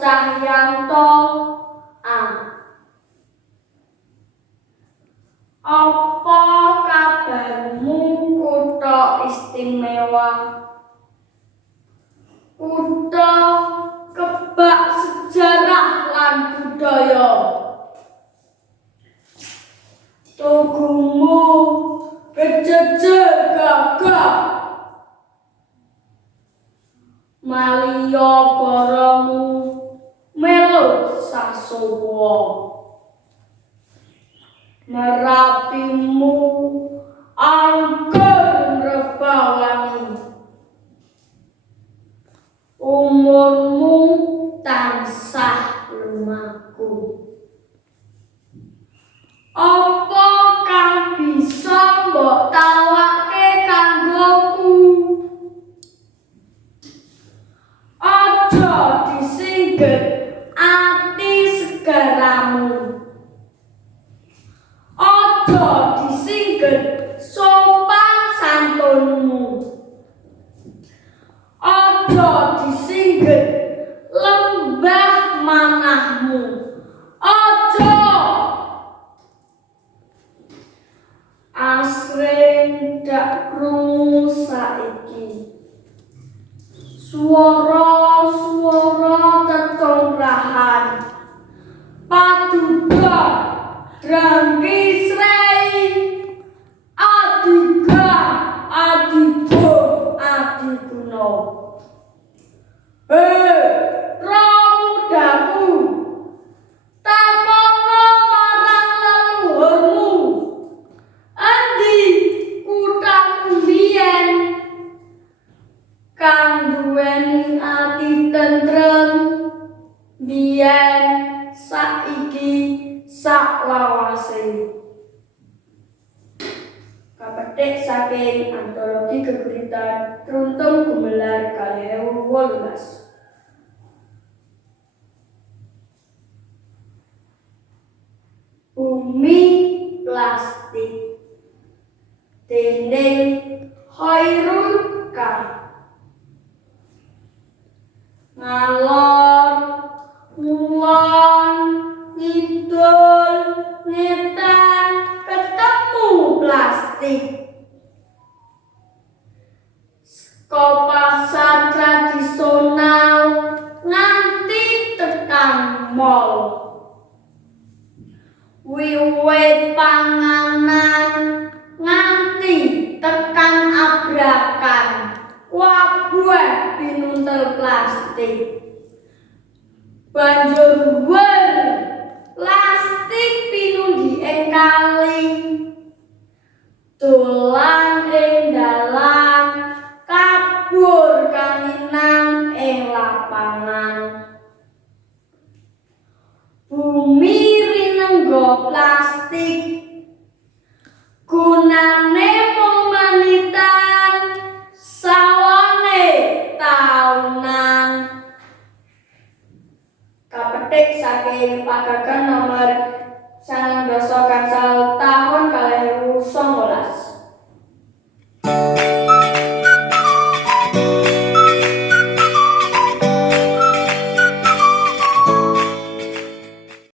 Cahyanto A. Apa kabarmu kutha istimewa? Kutha kebak sejarah lan budaya. Tugumu bejejer gagah, maliya baramu melu sasowo. Merapimu angker rebawani, umurmu tansah lumaku. Apa kang bisa mbok tawake kanggoku? Aja disingget ati segaramu, aja disingget sopan santunmu, aja disingget lembah manahmu, aja asring dak krungu saiki swara-swara tetunggrahan paduka drangki srei adiga adigo adiguna. Pramudaku, takono marang leluhurmu, endi kuthamu biyen kang duweni ati tentrem, biyen saiki saklawase. Kapetik saking antologi Geguritan Truntung Gumelar 2018. Bumi plastik dening Hari ngalor ngulon ngidul ngetan ketemu plastik. Saka pasar tradisional nganti tekan mall, wiwit panganan nganti tekan abrakan, wabah pinuntel plastik. Banjur plastik pinundi ing kali, dolan ing dalan, kabur kaninang ing lapangan. Bumi rinengga plastik, gunane mung manitan sawane taunan. Kapetik saking Pagagan nomor 19 Gangsal tahun 2019.